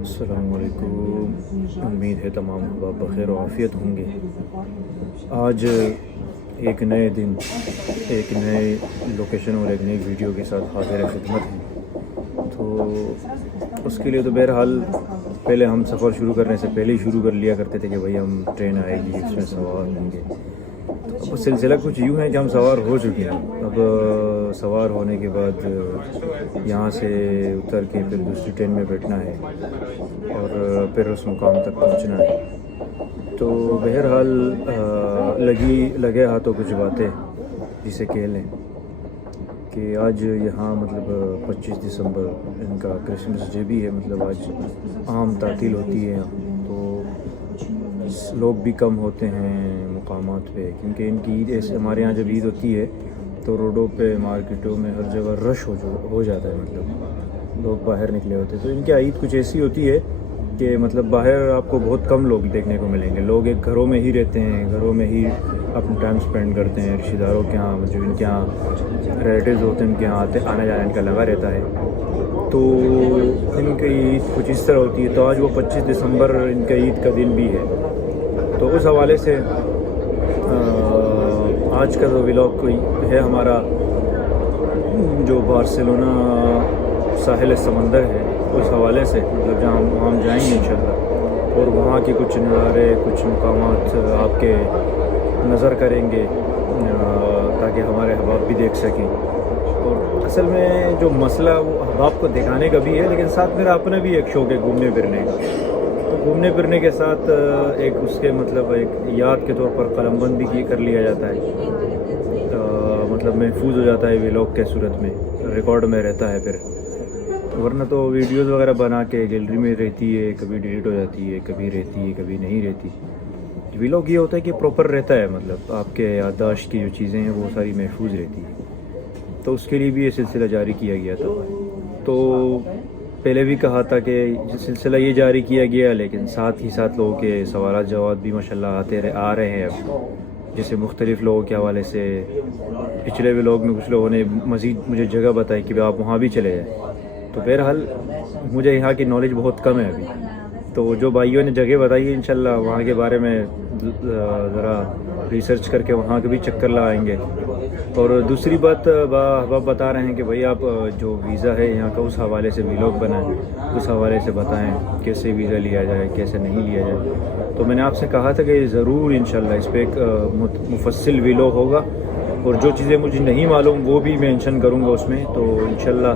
अस्सलाम वालेकुम। उम्मीद है तमाम अहबाब बख़ैर आफ़ियत होंगे। आज एक नए दिन, एक नए लोकेशन और एक नई वीडियो के साथ हाज़िर खिदमत हैं। तो उसके लिए तो बहरहाल पहले हम सफ़र शुरू करने से पहले ही शुरू कर लिया करते थे कि भाई हम ट्रेन आएगी, इसमें सवार होंगे। तो सिलसिला कुछ यूँ है कि हम सवार हो चुके हैं। अब सवार होने के बाद यहाँ से उतर के फिर दूसरी ट्रेन में बैठना है और फिर उस मुकाम तक पहुँचना है। तो बहरहाल लगे हाथों कुछ बातें जिसे कह लें कि आज यहाँ मतलब 25 दिसंबर इनका क्रिसमस डे भी है। मतलब आज आम तातील होती है यहाँ, तो लोग भी कम होते हैं मुकामात पे, क्योंकि इनकी ईद ऐसे हमारे यहाँ जब ईद होती है तो रोडों पे, मार्केटों में, हर जगह रश हो जाता है। मतलब लोग बाहर निकले होते हैं। तो इनकी ईद कुछ ऐसी होती है कि मतलब बाहर आपको बहुत कम लोग देखने को मिलेंगे। लोग एक घरों में ही रहते हैं, घरों में ही अपना टाइम स्पेंड करते हैं। रिश्तेदारों के यहाँ, जो इनके यहाँ रिलेटिव्स होते हैं, उनके यहाँ आने जाने इनका लगा रहता है। तो इनकी ईद कुछ इस तरह होती है। तो आज वो 25 दिसंबर इनका ईद का दिन भी है। तो उस हवाले से आज का जो व्लॉग कोई है हमारा, जो बार्सिलोना साहिल समंदर है, उस हवाले से मतलब जहाँ हम जाएंगे इंशाल्लाह, और वहाँ के कुछ नज़ारे, कुछ मकामात आपके नज़र करेंगे ताकि हमारे अहबाब भी देख सकें। और असल में जो मसला वो अहबाब को दिखाने का भी है, लेकिन साथ मेरा अपना भी एक शौक़ है घूमने फिरने का। तो घूमने फिरने के साथ एक उसके मतलब एक याद के तौर पर कलमबंद भी कर लिया जाता है। मतलब महफूज हो जाता है व्लॉग के सूरत में, रिकॉर्ड में रहता है फिर। वरना तो वीडियोस वगैरह बना के गैलरी में रहती है, कभी डिलीट हो जाती है, कभी रहती है, कभी नहीं रहती। व्लॉग ये होता है कि प्रॉपर रहता है, मतलब आपके याददाश्त की जो चीज़ें हैं वो सारी महफूज रहती है। तो उसके लिए भी ये सिलसिला जारी किया गया था। तो पहले भी कहा था कि सिलसिला ये जारी किया गया, लेकिन साथ ही साथ लोगों के सवाल जवाब भी माशाल्लाह आ रहे हैं अब। जैसे मुख्तलिफ़ लोगों के हवाले से पिछले व्लॉग में कुछ लोगों ने मज़ीद मुझे जगह बताई कि आप वहाँ भी चले जाए। तो बहरहाल मुझे यहाँ की नॉलेज बहुत कम है अभी। तो जो भाइयों ने जगह बताई है, इंशाल्लाह वहाँ के बारे में ज़रा रिसर्च करके वहाँ के भी चक्कर लगाएंगे। और दूसरी बात आप बता रहे हैं कि भाई आप जो वीज़ा है यहाँ का, उस हवाले से व्लॉग बनाएं, उस हवाले से बताएं कैसे वीज़ा लिया जाए, कैसे नहीं लिया जाए। तो मैंने आपसे कहा था कि ज़रूर इंशाल्लाह इस पर एक मुफस्सिल व्लॉग होगा, और जो चीज़ें मुझे नहीं मालूम वो भी मेंशन करूँगा उसमें। तो इंशाल्लाह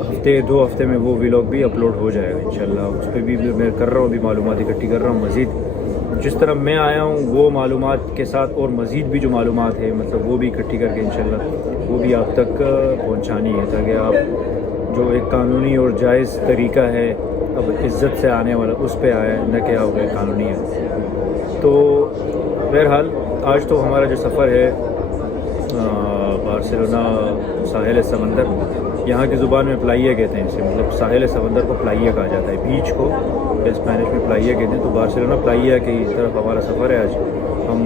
हफ्ते 2 हफ्ते में वो व्लॉग भी अपलोड हो जाएगा इंशाल्लाह। उस पर भी मैं कर रहा हूँ, अभी मालूमात इकट्ठी कर रहा हूँ मज़ीद। जिस तरह मैं आया हूँ वो मालूमात के साथ और मज़ीद भी जो मालूमात है, मतलब वो भी इकट्ठी करके इंशाल्लाह वो भी आप तक पहुँचानी है, ताकि आप जो एक कानूनी और जायज़ तरीका है अब इज़्ज़त से आने वाला उस पर आए, न कि आप गए कानूनी है। तो बहरहाल आज तो हमारा जो सफ़र है बार्सिलोना साहिल समंदर, यहाँ की ज़ुबान में प्लाइया कहते हैं इसे, मतलब साहिल समंदर को प्लाइया कहा जाता है, बीच को स्पेनिश में प्लाइया कहते हैं। तो बार्सिलोना प्लाइया की तरफ हमारा सफ़र है आज हम।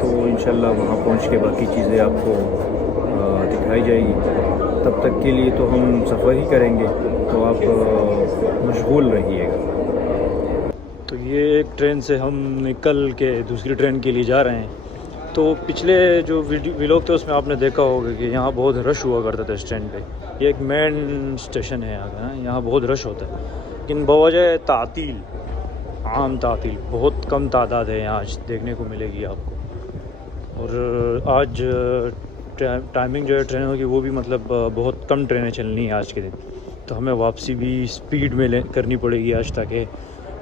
तो इंशाल्लाह वहाँ पहुँच के बाकी चीज़ें आपको दिखाई जाएगी। तब तक के लिए तो हम सफ़र ही करेंगे, तो आप मशगूल रहिएगा। तो ये एक ट्रेन से हम निकल के दूसरी ट्रेन के लिए जा रहे हैं। तो पिछले जो व्लॉग थे उसमें आपने देखा होगा कि यहाँ बहुत रश हुआ करता था इस ट्रेन पे। ये एक मेन स्टेशन है यहाँ का, यहाँ बहुत रश होता है, लेकिन बवजह तातील, आम तातील बहुत कम तादाद है यहाँ आज देखने को मिलेगी आपको। और आज टाइमिंग जो है ट्रेनों की वो भी मतलब बहुत कम ट्रेनें चलनी है आज के दिन। तो हमें वापसी भी स्पीड में करनी पड़ेगी आज, ताकि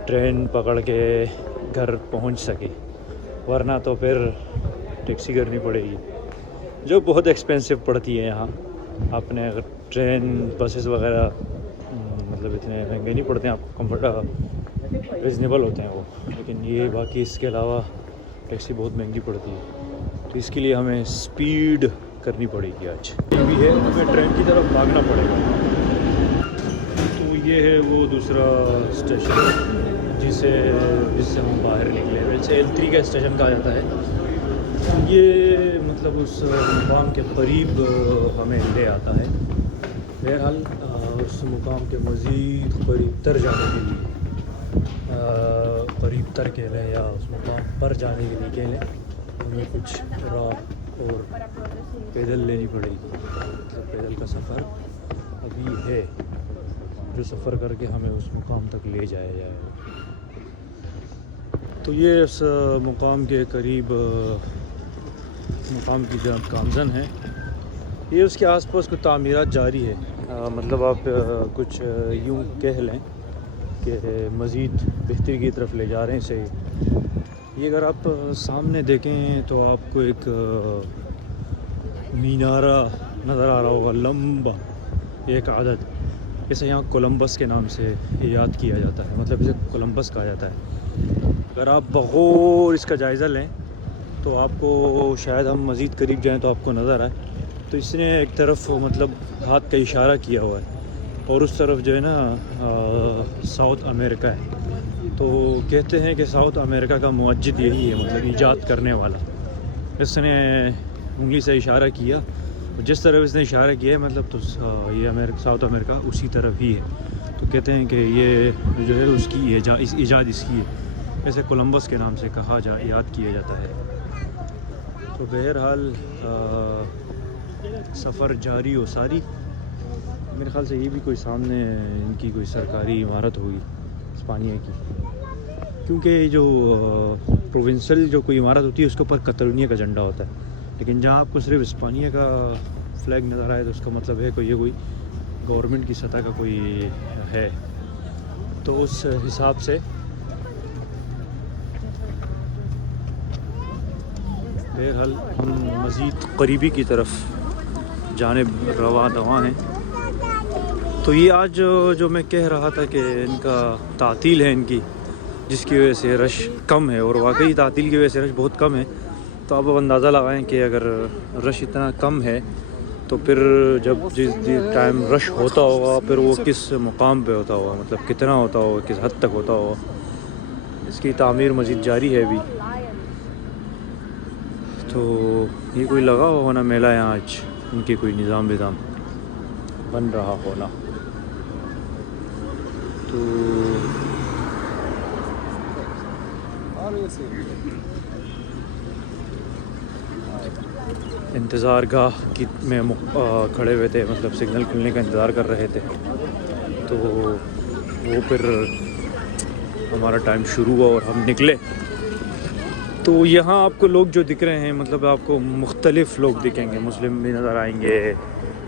ट्रेन पकड़ के घर पहुँच सके, वरना तो फिर टैक्सी करनी पड़ेगी, जो बहुत एक्सपेंसिव पड़ती है यहाँ। आपने अगर ट्रेन बसेस वगैरह मतलब इतने महंगे नहीं पड़ते हैं आपको, कम्फर्ट रिजनेबल होते हैं वो, लेकिन ये बाकी इसके अलावा टैक्सी बहुत महंगी पड़ती है। तो इसके लिए हमें स्पीड करनी पड़ेगी आज। ये भी है, हमें ट्रेन की तरफ भागना पड़ेगा। तो ये है वो दूसरा स्टेशन जिससे हम बाहर निकले। वैसे L3 का स्टेशन कहा जाता है। ये मतलब उस मुकाम के करीब हमें ले आता है। बहरहाल उस मुकाम के मज़ीद करीब तर जाने के लिए करीब तर कह लें या उस मुकाम पर जाने के लिए कह लें, हमें कुछ राह और पैदल लेनी पड़ेगी। मतलब पैदल का सफ़र अभी है जो सफ़र करके हमें उस मुकाम तक ले जाया जाएगा। तो ये इस मुकाम के करीब मुकाम की जहाँ गामजन है, ये उसके आसपास कुछ तामीरात जारी है। मतलब आप कुछ यूँ कह लें कि मज़ीद बेहतरी की तरफ ले जा रहे हैं। सही, ये अगर आप सामने देखें तो आपको एक मीनारा नज़र आ रहा होगा, लंबा एक आदत। इसे यहाँ कोलंबस के नाम से याद किया जाता है, मतलब इसे कोलंबस कहा जाता है। अगर आप बगौर इसका जायज़ा लें तो आपको शायद हम मज़ीद करीब जाएं तो आपको नज़र आए। तो इसने एक तरफ मतलब हाथ का इशारा किया हुआ है और उस तरफ जो है ना साउथ अमेरिका है। तो कहते हैं कि साउथ अमेरिका का मुअज्जिद यही है, मतलब ईजाद करने वाला। इसने उंगली से इशारा किया, जिस तरफ इसने इशारा किया है मतलब तो ये साउथ अमेरिका उसी तरफ ही है। तो कहते हैं कि ये जो है उसकी ईजाद इसकी है, ऐसे कोलंबस के नाम से याद किया जाता है। तो बहरहाल सफ़र जारी हो सारी। मेरे ख़्याल से ये भी कोई सामने इनकी कोई सरकारी इमारत होगी इस्पानिया की, क्योंकि जो प्रोविंशियल जो कोई इमारत होती है उसके ऊपर कतलोनिया का झंडा होता है। लेकिन जहाँ आपको सिर्फ इस्पानिया का फ्लैग नज़र आए तो उसका मतलब है कोई ये कोई गवर्नमेंट की सतह का कोई है। तो उस हिसाब से बहरहाल हम मज़ीद करीबी की तरफ जाने रवा दवा हैं। तो ये आज जो मैं कह रहा था कि इनका तातील है इनकी, जिसकी वजह से रश कम है, और वाकई तातील की वजह से रश बहुत कम है। तो आप अंदाज़ा लगाएं कि अगर रश इतना कम है तो फिर जब जिस टाइम रश होता होगा फिर वो किस मुकाम पे होता होगा, मतलब कितना होता होगा, किस हद तक होता होगा। इसकी तामीर मज़ीद जारी है अभी। तो ये कोई लगा होना मेला यहाँ आज, इनके कोई निज़ाम विज़ाम बन रहा होना। तो इंतज़ार गाह की में खड़े हुए थे, मतलब सिग्नल खुलने का इंतज़ार कर रहे थे। तो वो फिर हमारा टाइम शुरू हुआ और हम निकले। तो यहाँ आपको लोग जो दिख रहे हैं, मतलब आपको मुख्तलिफ़ लोग दिखेंगे, मुस्लिम भी नज़र आएंगे,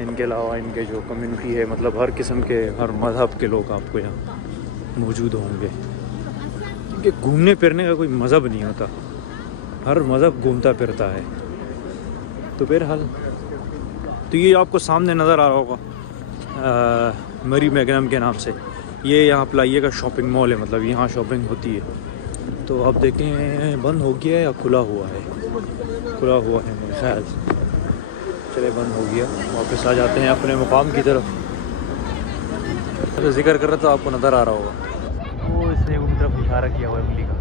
इनके अलावा इनके जो कम्युनिटी है, मतलब हर किस्म के हर मज़हब के लोग आपको यहाँ मौजूद होंगे। क्योंकि घूमने फिरने का कोई मज़हब नहीं होता, हर मज़हब घूमता फिरता है। तो बहरहाल तो ये आपको सामने नज़र आ रहा होगा मरी मैग्नम के नाम से, ये यहाँ प्लाइये का शॉपिंग मॉल है, मतलब यहाँ शॉपिंग होती है। तो आप देखें बंद हो गया है या खुला हुआ है? खुला हुआ है मेरे ख्याल से। चले बंद हो गया, वापस आ जाते हैं अपने मुकाम की तरफ। तो जिक्र कर रहा था आपको नज़र आ रहा होगा, वो इसने उनकी तरफ इशारा किया हुआ है उंगली का।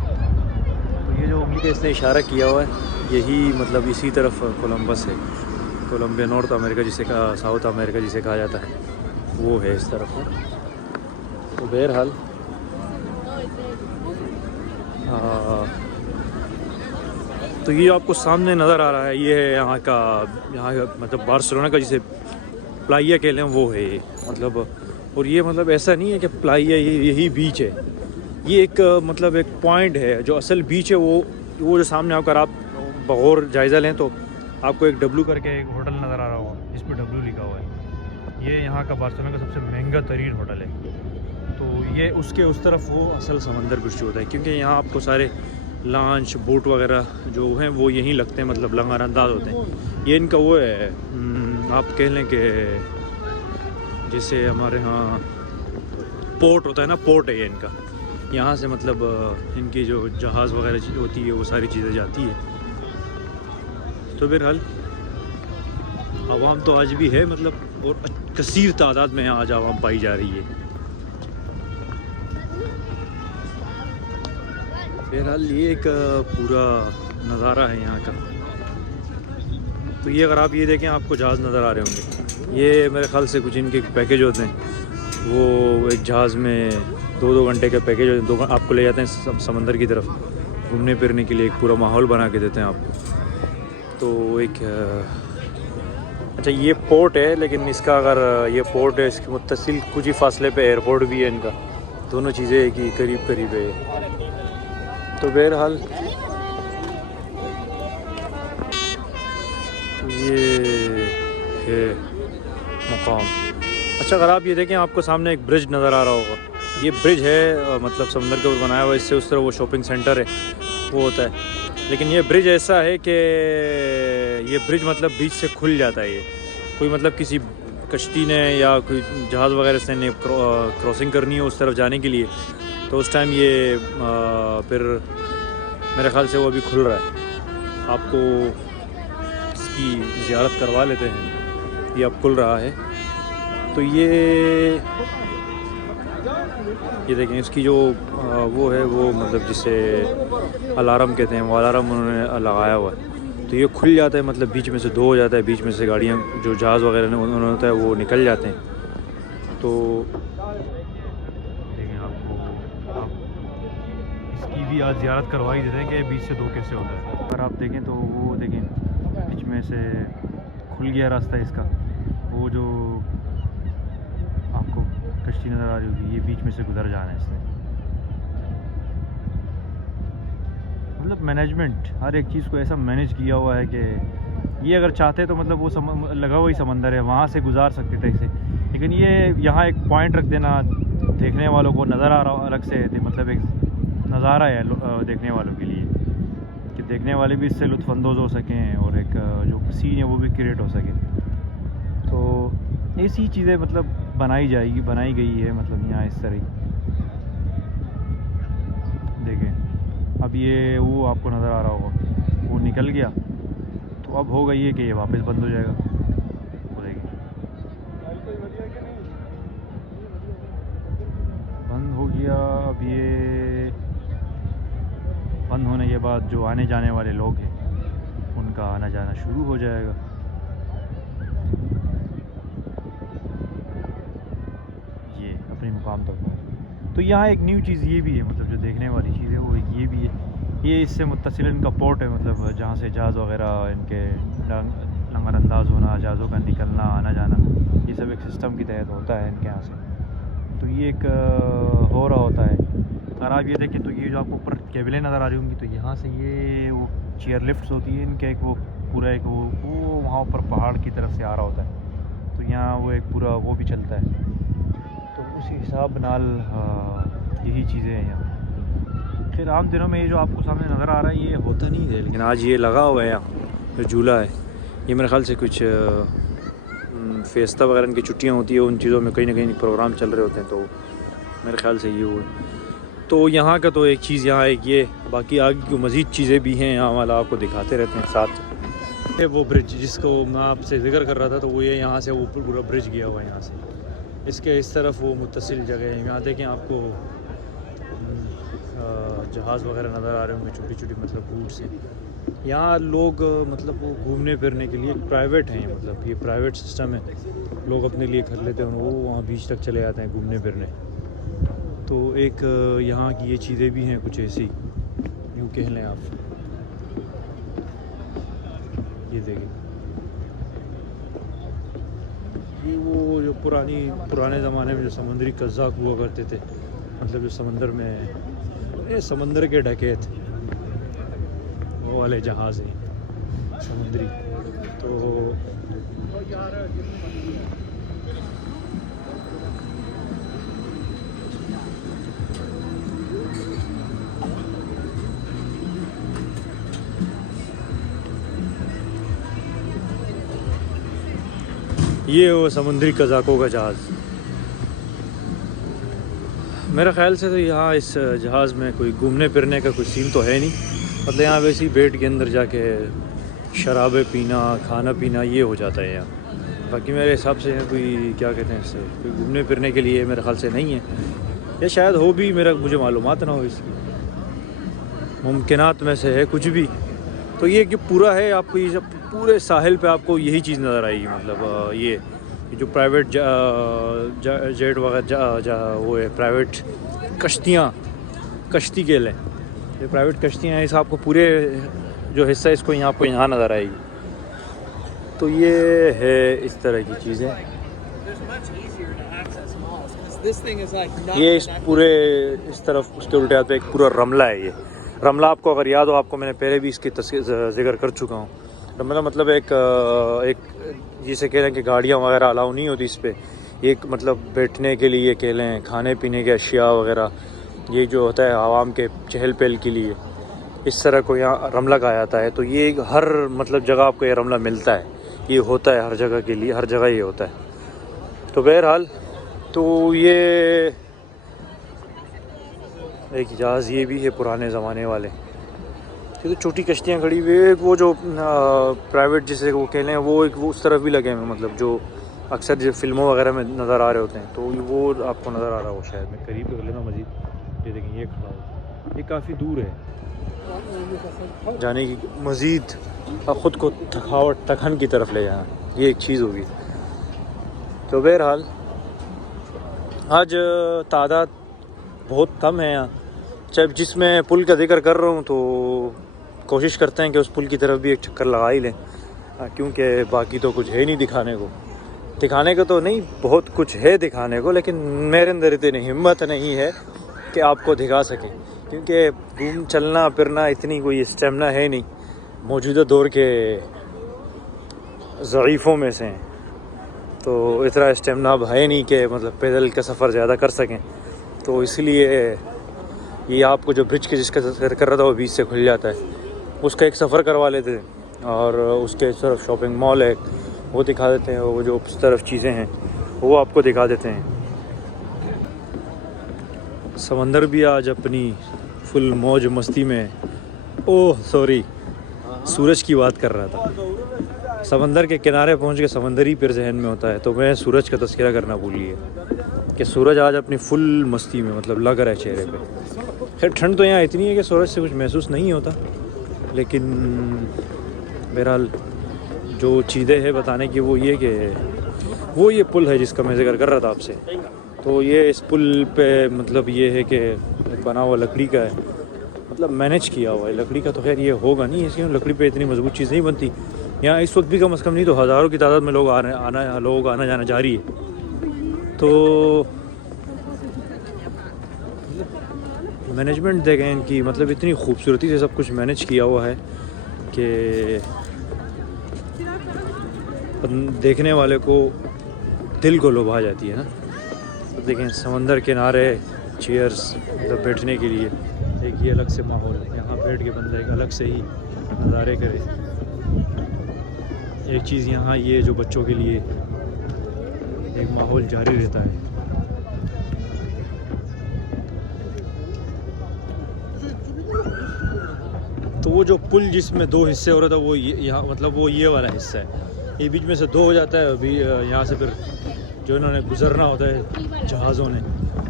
तो ये जो उंगली का इसने इशारा किया हुआ है यही मतलब इसी तरफ कोलंबस है, कोलंबिया नॉर्थ अमेरिका जिसे कहा, साउथ अमेरिका जिसे कहा जाता है, वो है इस तरफ है। तो बहरहाल तो ये आपको सामने नज़र आ रहा है, ये है यहाँ का मतलब बार्सिलोना का जिसे प्लाइया कह लें वो है ये, मतलब। और ये मतलब ऐसा नहीं है कि प्लाइया यही बीच है, ये एक मतलब एक पॉइंट है। जो असल बीच है वो जो सामने आकर आप बगौर जायज़ा लें तो आपको एक W करके एक होटल नज़र आ रहा होगा, जिस पर W लिखा हुआ है। ये यहाँ का बार्सिलोना का सबसे महंगा तरीन होटल है। तो ये उसके उस तरफ वो असल समंदर बिरचू होता है, क्योंकि यहाँ आपको सारे लॉन्च बोट वगैरह जो हैं वो यहीं लगते हैं, मतलब लंगर होते हैं। ये इनका वो है, आप कह लें कि जैसे हमारे यहाँ पोर्ट होता है ना, पोर्ट है ये इनका। यहाँ से मतलब इनकी जो जहाज़ वगैरह होती है वो सारी चीज़ें जाती है। तो बहरहाल आवाम तो आज भी है, मतलब और कसीर तादाद में आज आवाम पाई जा रही है। बहरहाल ये एक पूरा नज़ारा है यहाँ का। तो ये अगर आप ये देखें आपको जहाज़ नज़र आ रहे होंगे, ये मेरे ख्याल से कुछ इनके पैकेज होते हैं। वो एक जहाज़ में 2-2 घंटे का पैकेज दो आपको ले जाते हैं समंदर की तरफ घूमने फिरने के लिए, एक पूरा माहौल बना के देते हैं आपको। तो एक अच्छा ये पोर्ट है, लेकिन इसका अगर ये पोर्ट है इसके मुत्तसिल कुछ ही फासले पे एयरपोर्ट भी है इनका, दोनों चीज़ें एक ही करीब करीब है। तो बहरहाल ये है मकाम। अच्छा अगर आप ये देखें आपको सामने एक ब्रिज नज़र आ रहा होगा, ये ब्रिज है मतलब समुंदर के ऊपर बनाया हुआ, इससे उस तरफ वो शॉपिंग सेंटर है वो होता है। लेकिन ये ब्रिज ऐसा है कि ये ब्रिज मतलब बीच से खुल जाता है, ये कोई मतलब किसी कश्ती ने या कोई जहाज़ वगैरह से ने क्रॉसिंग करनी है उस तरफ जाने के लिए, तो उस टाइम ये फिर मेरे ख़्याल से वो अभी खुल रहा है, आपको इसकी ज़ियारत करवा लेते हैं, ये अब खुल रहा है। तो ये देखें इसकी जो वो है वो मतलब जिसे अलार्म कहते हैं, वो अलार्म उन्होंने लगाया हुआ है, तो ये खुल जाता है, मतलब बीच में से दो हो जाता है, बीच में से गाड़ियाँ जो जहाज़ वगैरह ने उन्होंने होता है वो निकल जाते हैं। तो देखें आपको इसकी भी आज ज़ियारत करवा ही देते हैं कि बीच से दो कैसे होता है। अगर आप देखें तो वो देखें बीच में से खुल गया रास्ता इसका, वो जो आपको कश्ती नज़र आ रही होगी ये बीच में से गुजर जाना है इसने। मतलब मैनेजमेंट हर एक चीज़ को ऐसा मैनेज किया हुआ है कि ये अगर चाहते तो मतलब वो लगा हुआ ही समंदर है वहाँ से गुजार सकते थे इसे, लेकिन ये यहाँ एक पॉइंट रख देना देखने वालों को नज़र आ रहा अलग से, मतलब एक नज़ारा है देखने वालों के लिए कि देखने वाले भी इससे लुत्फ़अंदोज़ हो सकें और एक जो सीन है वो भी क्रिएट हो सके। तो ऐसी चीज़ें मतलब बनाई गई है मतलब यहाँ इस तरह। देखें अब ये वो आपको नज़र आ रहा होगा वो निकल गया, तो अब हो गई है कि ये वापस बंद हो जाएगा। वो देखिए बंद हो गया। अब ये बंद होने के बाद जो आने जाने वाले लोग हैं उनका आना जाना शुरू हो जाएगा। ये अपने मुकाम तक तो यहाँ एक न्यू चीज़ ये भी है, मतलब जो देखने वाली चीज़ है वो ये भी है, ये इससे मुत्तसिल इनका पोर्ट है, मतलब जहाँ से जहाज़ वगैरह इनके लंगर अंदाज होना, जहाज़ों का निकलना आना जाना, ये सब एक सिस्टम के तहत होता है इनके यहाँ से। तो ये एक हो रहा होता है। अगर आप ये देखें तो ये जो आपको ऊपर केबलें नज़र आ रही होंगी, तो यहाँ से ये वो चेयर लिफ्ट्स होती है इनके, एक वो पूरा एक वो वहाँ ऊपर पहाड़ की तरफ से आ रहा होता है, तो यहाँ वो एक पूरा वो भी चलता है। तो उसी हिसाब नाल यही चीज़ें हैं यहाँ। खैर आम दिनों में ये जो आपको सामने नज़र आ रहा है ये होता नहीं है, लेकिन आज ये लगा हुआ है यहाँ जो झूला है, ये मेरे ख़्याल से कुछ फेस्ता वगैरह की छुट्टियाँ होती है, उन चीज़ों में कहीं ना कहीं प्रोग्राम चल रहे होते हैं, तो मेरे ख़्याल से ये हुआ। तो यहाँ का तो एक चीज़ यहाँ एक ये, बाकी आगे की मज़ीद चीज़ें भी हैं यहाँ वाला आपको दिखाते रहते हैं साथ। वो ब्रिज जिसको मैं आपसे जिक्र कर रहा था, तो वो ये यहाँ से वो पूरा ब्रिज गया हुआ है यहाँ से, इसके इस तरफ वो मुत्तसिल जगह है। यहाँ देखें आपको जहाज़ वगैरह नज़र आ रहे होंगे छोटी छोटी, मतलब रूट से यहाँ लोग मतलब वो घूमने फिरने के लिए प्राइवेट हैं, मतलब ये प्राइवेट सिस्टम है, लोग अपने लिए कर लेते हैं, वो वहाँ बीच तक चले जाते हैं घूमने फिरने। तो एक यहाँ की ये चीज़ें भी हैं कुछ ऐसी, यूँ कह लें आप। ये देखें ये वो जो पुराने ज़माने में जो समुद्री कज़्ज़ाक़ हुआ करते थे, मतलब जो समंदर में ये समंदर के डकैत, वो वाले जहाज़ हैं समुद्री। तो ये वो समुद्री कज़ाकों का जहाज़। मेरे ख़्याल से तो यहाँ इस जहाज़ में कोई घूमने फिरने का कोई सीन तो है नहीं, मतलब यहाँ वैसे ही बेट के अंदर जाके शराबें पीना खाना पीना ये हो जाता है यहाँ। बाकी मेरे हिसाब से कोई क्या कहते हैं इससे कोई घूमने फिरने के लिए मेरे ख़्याल से नहीं है, या शायद हो भी, मुझे मालूमात ना हो इसकी, मुमकिनात में से है कुछ भी। तो ये कि पूरा है आपको ये सब पूरे साहिल पे आपको यही चीज़ नज़र आएगी, मतलब ये ये जो प्राइवेट जेट वगैरह वो है प्राइवेट कश्ती केल है, ये प्राइवेट कश्तियाँ हैं। इस आपको पूरे जो हिस्सा है इसको आपको यहाँ नज़र आएगी। तो ये है इस तरह की चीज़ें। ये इस पूरे इस तरफ उसके उल्टे हाथ पे एक पूरा रमला है। ये रमला आपको अगर याद हो, आपको मैंने पहले भी इसकी जिक्र कर चुका हूँ। रमला मतलब एक जिसे कह लें कि गाड़ियाँ वगैरह अलाउ नहीं होती इस पर, एक मतलब बैठने के लिए कह लें, खाने पीने के अशिया वगैरह, ये जो होता है आवाम के चहल पहल के लिए, इस तरह को यहाँ रमला कहा जाता है। तो ये हर मतलब जगह आपको ये रमला मिलता है, ये होता है हर जगह के लिए, हर जगह ये होता है। तो बहरहाल तो ये एक जहाज़ ये भी है पुराने ज़माने वाले। ये तो छोटी कश्तियाँ खड़ी हुई है। वो जो प्राइवेट जिसे वो कह लें, वो उस तरफ भी लगे हैं, मतलब जो अक्सर जो फिल्मों वगैरह में नज़र आ रहे होते हैं, तो वो आपको नज़र आ रहा हो शायद। मैं करीब कर लेना मज़ीद, ये देखें ये खड़ा हो, ये काफ़ी दूर है जाने की, मज़ीद ख़ुद को थकन की तरफ ले जाना, ये एक चीज़ होगी। तो बहरहाल आज तादाद बहुत कम है यहाँ। जब जिसमें पुल का जिक्र कर रहा हूँ तो कोशिश करते हैं कि उस पुल की तरफ भी एक चक्कर लगा ही लें, क्योंकि बाकी तो कुछ है नहीं दिखाने को तो नहीं, बहुत कुछ है दिखाने को, लेकिन मेरे अंदर इतनी हिम्मत नहीं है कि आपको दिखा सकें, क्योंकि चलना फिरना इतनी कोई स्टेमिना है नहीं, मौजूदा दौर के ज़ईफ़ों में से हैं, तो इतना स्टेमिना अब है नहीं कि मतलब पैदल का सफ़र ज़्यादा कर सकें। तो इसलिए ये आपको जो ब्रिज के जिसका जिक्र कर रहा था वो बीच से खुल जाता है, उसका एक सफ़र करवा लेते हैं और उसके तरफ शॉपिंग मॉल है वो दिखा देते हैं, वो जो उस तरफ चीज़ें हैं वो आपको दिखा देते हैं। समंदर भी आज अपनी फुल मौज मस्ती में, ओह सॉरी सूरज की बात कर रहा था। समंदर के किनारे पहुंच के समंदरी फिर जहन में होता है, तो मैं सूरज का तज़किरा करना भूल गया कि सूरज आज अपनी फुल मस्ती में, मतलब लग रहा है चेहरे पे। खैर ठंड तो यहाँ इतनी है कि सूरज से कुछ महसूस नहीं होता, लेकिन बहरहाल जो चीज़ें हैं बताने की वो ये पुल है जिसका मैं जिक्र कर रहा था आपसे। तो ये इस पुल पे मतलब ये है कि बना हुआ लकड़ी का है, मतलब मैनेज किया हुआ है लकड़ी का। तो खैर ये होगा नहीं, इसलिए लकड़ी पे इतनी मजबूत चीज़ नहीं बनती। यहाँ इस वक्त भी कम से कम नहीं तो हज़ारों की तादाद में लोग आना जाना जारी है। तो मैनेजमेंट देखें इनकी, मतलब इतनी खूबसूरती से सब कुछ मैनेज किया हुआ है कि देखने वाले को दिल को लुभा जाती है ना। तो देखें समंदर किनारे चेयर्स मतलब बैठने के लिए एक ये अलग से माहौल है, यहाँ बैठ के बंदा एक अलग से ही नज़ारे करे। एक चीज़ यहाँ ये जो बच्चों के लिए एक माहौल जारी रहता है। तो वो जो पुल जिसमें दो हिस्से हो रहा था वो यहाँ मतलब वो ये वाला हिस्सा है, ये बीच में से दो हो जाता है। अभी यहाँ से फिर जो इन्होंने गुज़रना होता है जहाज़ों ने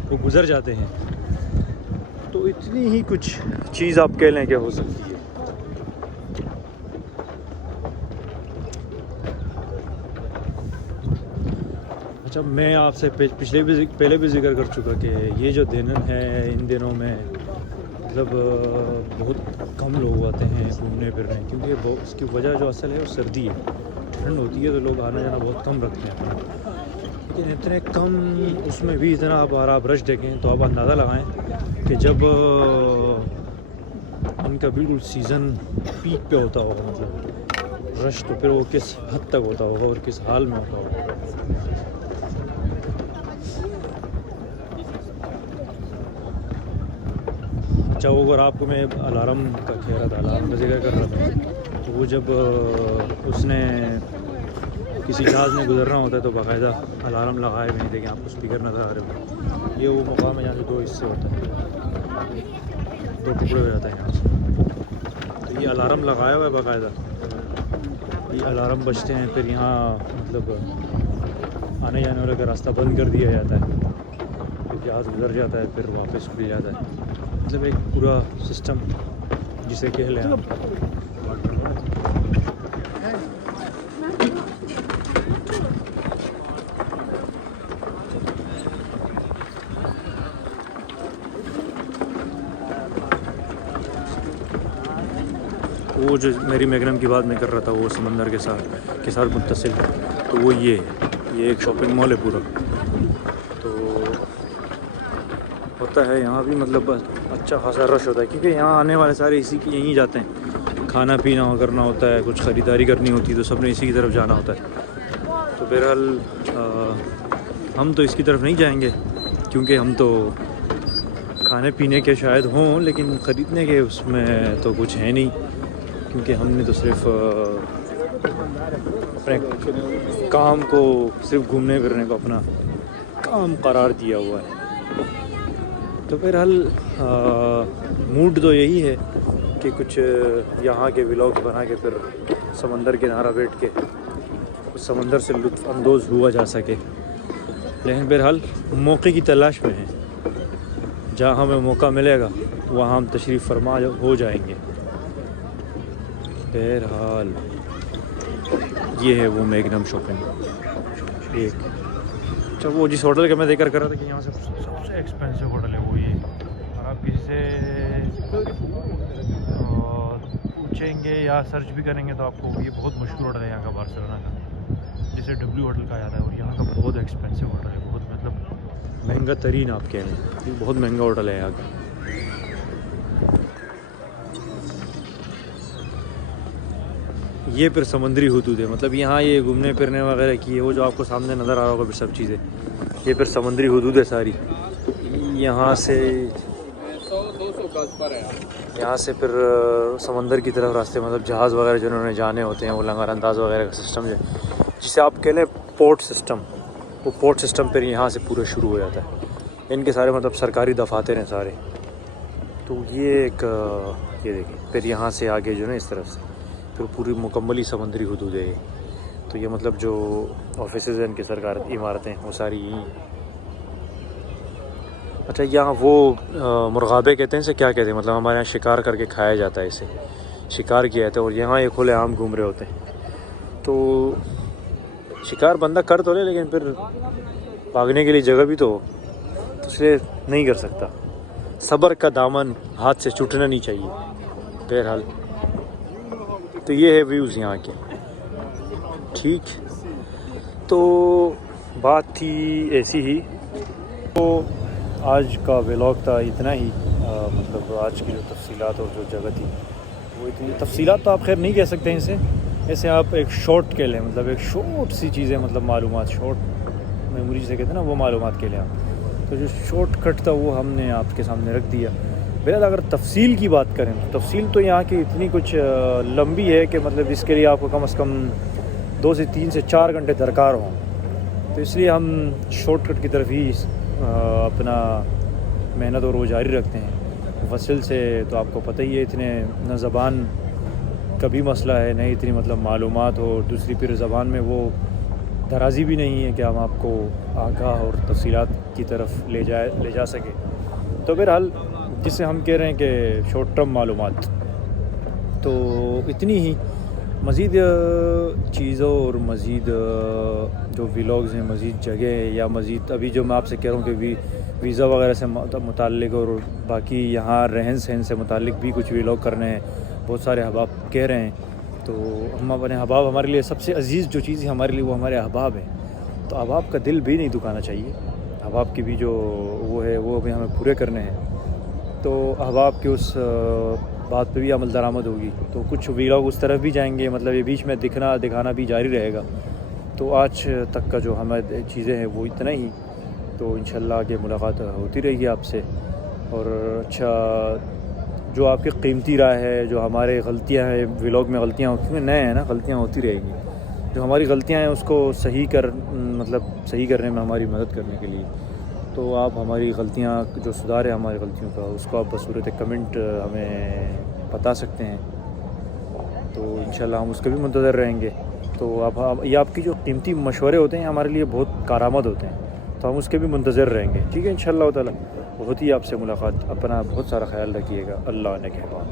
वो गुज़र जाते हैं। तो इतनी ही कुछ चीज़ आप कह लें कि हो सकती है। अच्छा मैं आपसे पहले भी जिक्र कर चुका कि ये जो दिन है इन दिनों में मतलब बहुत कम लोग आते हैं घूमने फिरने, क्योंकि उसकी वजह जो असल है वो सर्दी है, ठंड होती है तो लोग आना जाना बहुत कम रखते हैं। लेकिन इतने कम उसमें भी इतना आप रश देखें तो आप अंदाज़ा लगाएं कि जब उनका बिल्कुल सीज़न पीक पे होता होगा, मतलब रश, तो फिर वो किस हद तक होता होगा और किस हाल में होता होगा। अच्छा वो अगर आपको मैं अलार्म का कह रहा था, अलार्म का जिक्र कर रहा था, तो वो जब उसने किसी जहाज़ में गुजरना होता है तो बाकायदा अलार्म लगाए हुए हैं। देखें आपको स्पीकर नज़र आ रहे हो, ये वो मकाम है जहाँ से दो हिस्से होता है, दो टुकड़े हो जाता है यहाँ से। तो ये अलार्म लगाया हुआ है बाकायदा, ये अलार्म बजते हैं, फिर यहाँ मतलब आने जाने वाले का रास्ता बंद कर दिया जाता है, फिर जहाज़ गुजर जाता है, फिर वापस खुल जाता है। मतलब एक पूरा सिस्टम जिसे कह लें आप। वो जो मेरी मैग्नम की बात मैं कर रहा था, वो समंदर के साथ मुत्तसिल है, तो वो ये है, ये एक शॉपिंग मॉल है पूरा। तो होता है यहाँ भी मतलब अच्छा खासा रश होता है, क्योंकि यहाँ आने वाले सारे इसी की यहीं जाते हैं, खाना पीना करना होता है, कुछ ख़रीदारी करनी होती है, तो सबने इसी की तरफ जाना होता है। तो बहरहाल हम तो इसकी तरफ नहीं जाएंगे, क्योंकि हम तो खाने पीने के शायद हों, लेकिन ख़रीदने के उसमें तो कुछ है नहीं, क्योंकि हमने तो सिर्फ अपने काम को, सिर्फ घूमने फिरने को अपना काम करार दिया हुआ है। तो बहरहाल मूड तो यही है कि कुछ यहाँ के व्लॉग बना के फिर समंदर किनारा बैठ के उस समंदर से लुत्फ़ अंदोज़ हुआ जा सके। लेकिन बहरहाल मौके की तलाश में है, जहाँ हमें मौका मिलेगा वहाँ हम तशरीफ़ फरमा हो जाएंगे। बहरहाल ये है वो मैग्नम शॉपिंग एक। अच्छा, वो जिस होटल का मैं जिक्र कर रहा था कि यहाँ से सबसे एक्सपेंसिव होटल है वो ये, और आप किसी से पूछेंगे या सर्च भी करेंगे तो आपको ये बहुत मशहूर होटल है यहाँ का, बार्सिलोना का, जिसे डब्ल्यू होटल कहा जाता है, और यहाँ का बहुत एक्सपेंसिव होटल है, बहुत मतलब महंगा तरीन आप कह लें, बहुत महंगा होटल है यहाँ का। ये फिर समुद्री हुदूद है, मतलब यहाँ ये घूमने फिरने वगैरह की है, वो जो आपको सामने नज़र आ रहा होगा फिर सब चीज़ें, ये फिर समुद्री हुदूद है सारी। यहाँ से 100-200 गज पर है, यहाँ से फिर समंदर की तरफ रास्ते, मतलब जहाज़ वगैरह जिन्होंने जाने होते हैं, वो लंगर अंदाज वगैरह का सिस्टम जो जिसे आप कह लें पोर्ट सिस्टम, वो पोर्ट सिस्टम फिर यहाँ से पूरा शुरू हो जाता है। इनके सारे मतलब सरकारी दफातर हैं सारे। तो ये एक ये देखिए, फिर यहाँ से आगे जो ना इस तरफ से फिर पूरी मुकम्मल ही समुद्री हुदूद है। तो ये मतलब जो ऑफिसेज हैं इनकी सरकार इमारतें वो सारी यहीं। अच्छा, यहाँ वो मुर्गाबे कहते हैं, इसे क्या कहते हैं, मतलब हमारे यहाँ शिकार करके खाया जाता है, इसे शिकार किया जाता है, और यहाँ ये खुले आम घूम रहे होते हैं। तो शिकार बंदा कर तो ले, लेकिन फिर भागने के लिए जगह भी तो हो, तो इसलिए नहीं कर सकता। सब्र का दामन हाथ से छूटना नहीं चाहिए। बहरहाल तो ये है व्यूज़ यहाँ के। ठीक, तो बात थी ऐसी ही। तो आज का व्लॉग था इतना ही, मतलब आज की जो तफसीलात और जो जगह थी वो इतनी तफसीलात तो आप खैर नहीं कह सकते इनसे, ऐसे आप एक शॉर्ट कह लें, मतलब एक शॉर्ट सी चीज़ें, मतलब मालूमात, शॉर्ट मेमोरी जिसे कहते हैं ना, वो मालूमात के लिए आप। तो जो शॉर्टकट था वो हमने आपके सामने रख दिया। बहरहाल अगर तफसील की बात करें तो तफसील तो यहाँ की इतनी कुछ लंबी है कि मतलब इसके लिए आपको कम से कम 2 से 3 से 4 घंटे दरकार हों। तो इसलिए हम शॉर्टकट की तरफ ही अपना मेहनत और वो जारी रखते हैं मुफस्सिल से। तो आपको पता ही है, इतने न ज़बान का भी मसला है, नहीं इतनी मतलब मालूमात हो, दूसरी फिर ज़बान में वो दराजी भी नहीं है कि हम आपको आगाह और तफसीलात की तरफ ले जा सके। तो बहरहाल जिसे हम कह रहे हैं कि शॉर्ट टर्म मालूमात, तो इतनी ही। मज़ीद चीज़ों और मज़ीद जो व्लॉग्स हैं, मज़ीद जगह, या मज़ीद अभी जो मैं आपसे कह रहा हूँ कि वीज़ा वगैरह से मुताल्लिक़ और बाकी यहाँ रहन सहन से मुताल्लिक़ भी कुछ व्लॉग करने हैं, बहुत सारे अहबाब कह रहे हैं। तो हम अपने अहबाब, हमारे लिए सबसे अज़ीज़ जो चीज़ है हमारे लिए वो हमारे अहबाब हैं। तो अहबाब का दिल भी नहीं दुखाना चाहिए, अहबाब की भी जो वो है वो भी हमें पूरे करने हैं। तो अहबाब के उस बात पे भी अमल दरामद होगी। तो कुछ व्लॉग उस तरफ भी जाएंगे, मतलब ये बीच में दिखाना भी जारी रहेगा। तो आज तक का जो हमारे चीज़ें हैं वो इतना ही। तो इंशाल्लाह आगे मुलाकात होती रहेगी आपसे। और अच्छा, जो आपकी कीमती राय है, जो हमारे गलतियां हैं, व्लॉग में गलतियां होती हैं, नए हैं ना, गलतियां होती रहेंगी। जो हमारी गलतियां हैं उसको सही करने में हमारी मदद करने के लिए, तो आप हमारी गलतियां जो सुधार है हमारी गलतियों का, उसको आप बसूरत कमेंट हमें बता सकते हैं। तो इंशाल्लाह हम उसके भी मुंतज़र रहेंगे। तो ये आपकी जो कीमती मशवरे होते हैं हमारे लिए बहुत कारआमद होते हैं, तो हम उसके भी मुंतज़र रहेंगे। ठीक है, इंशाल्लाह ताला होती है आपसे मुलाकात। अपना बहुत सारा ख्याल रखिएगा। अल्लाह ने कहवा।